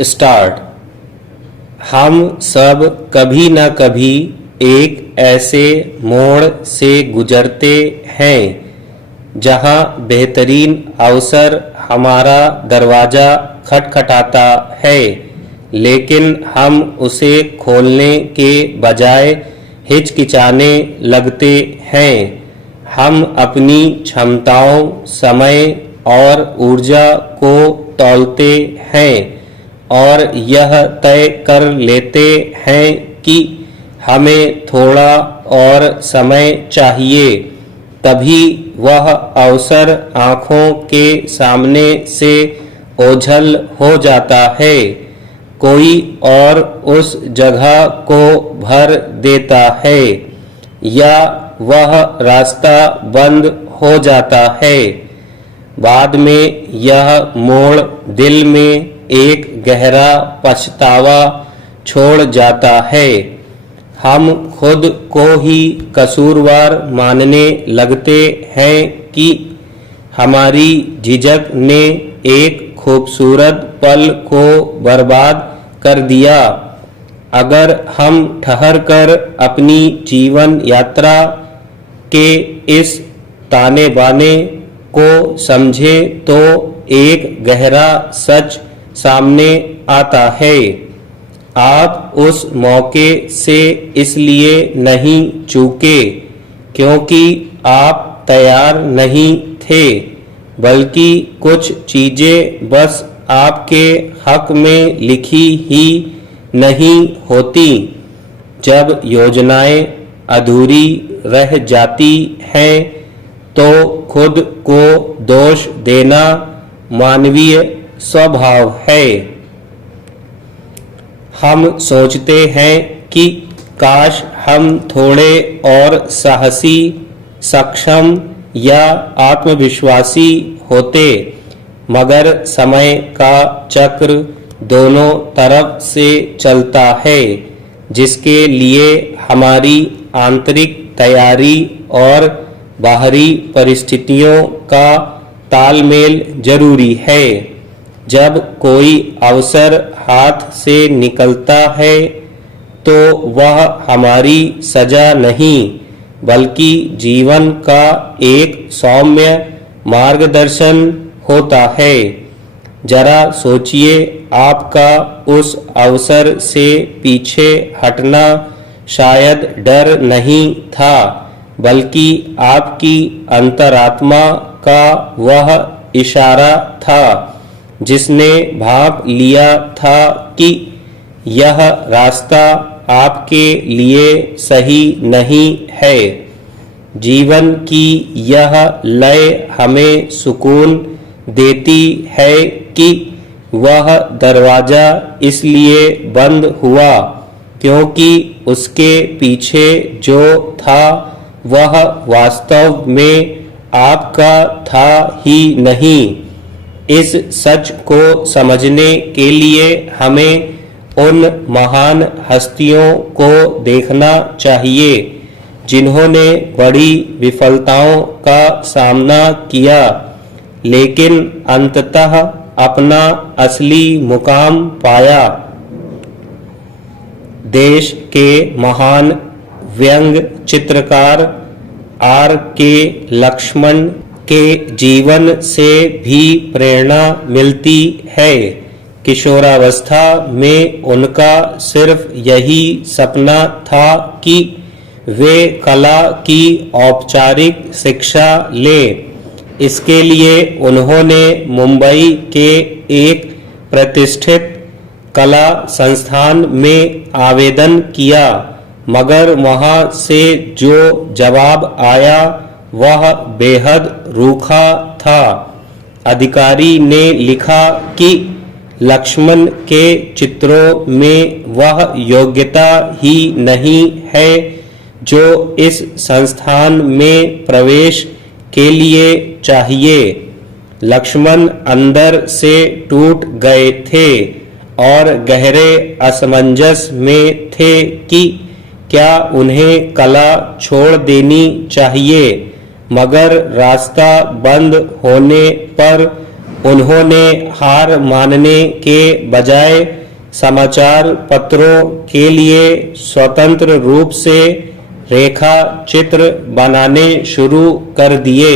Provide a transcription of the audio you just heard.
Start. हम सब कभी न कभी एक ऐसे मोड़ से गुजरते हैं जहां बेहतरीन अवसर हमारा दरवाज़ा खटखटाता है, लेकिन हम उसे खोलने के बजाय हिचकिचाने लगते हैं। हम अपनी क्षमताओं, समय और ऊर्जा को तौलते हैं और यह तय कर लेते हैं कि हमें थोड़ा और समय चाहिए। तभी वह अवसर आँखों के सामने से ओझल हो जाता है। कोई और उस जगह को भर देता है या वह रास्ता बंद हो जाता है। बाद में यह मोड़ दिल में एक गहरा पछतावा छोड़ जाता है। हम खुद को ही कसूरवार मानने लगते हैं कि हमारी झिझक ने एक खूबसूरत पल को बर्बाद कर दिया। अगर हम ठहरकर अपनी जीवन यात्रा के इस ताने बाने को समझें तो एक गहरा सच सामने आता है। आप उस मौके से इसलिए नहीं चूके क्योंकि आप तैयार नहीं थे, बल्कि कुछ चीजें बस आपके हक में लिखी ही नहीं होती। जब योजनाएं अधूरी रह जाती हैं तो खुद को दोष देना मानवीय स्वभाव है। हम सोचते हैं कि काश हम थोड़े और साहसी, सक्षम या आत्मविश्वासी होते, मगर समय का चक्र दोनों तरफ से चलता है, जिसके लिए हमारी आंतरिक तैयारी और बाहरी परिस्थितियों का तालमेल जरूरी है। जब कोई अवसर हाथ से निकलता है तो वह हमारी सजा नहीं, बल्कि जीवन का एक सौम्य मार्गदर्शन होता है। जरा सोचिए, आपका उस अवसर से पीछे हटना शायद डर नहीं था, बल्कि आपकी अंतरात्मा का वह इशारा था जिसने भांप लिया था कि यह रास्ता आपके लिए सही नहीं है। जीवन की यह लय हमें सुकून देती है कि वह दरवाजा इसलिए बंद हुआ क्योंकि उसके पीछे जो था वह वास्तव में आपका था ही नहीं। इस सच को समझने के लिए हमें उन महान हस्तियों को देखना चाहिए जिन्होंने बड़ी विफलताओं का सामना किया, लेकिन अंततः अपना असली मुकाम पाया। देश के महान व्यंग चित्रकार R.K. लक्ष्मण के जीवन से भी प्रेरणा मिलती है। किशोरावस्था में उनका सिर्फ यही सपना था कि वे कला की औपचारिक शिक्षा लें। इसके लिए उन्होंने मुंबई के एक प्रतिष्ठित कला संस्थान में आवेदन किया, मगर वहां से जो जवाब आया वह बेहद रूखा था। अधिकारी ने लिखा कि लक्ष्मण के चित्रों में वह योग्यता ही नहीं है जो इस संस्थान में प्रवेश के लिए चाहिए। लक्ष्मण अंदर से टूट गए थे और गहरे असमंजस में थे कि क्या उन्हें कला छोड़ देनी चाहिए, मगर रास्ता बंद होने पर उन्होंने हार मानने के बजाय समाचार पत्रों के लिए स्वतंत्र रूप से रेखा चित्र बनाने शुरू कर दिए।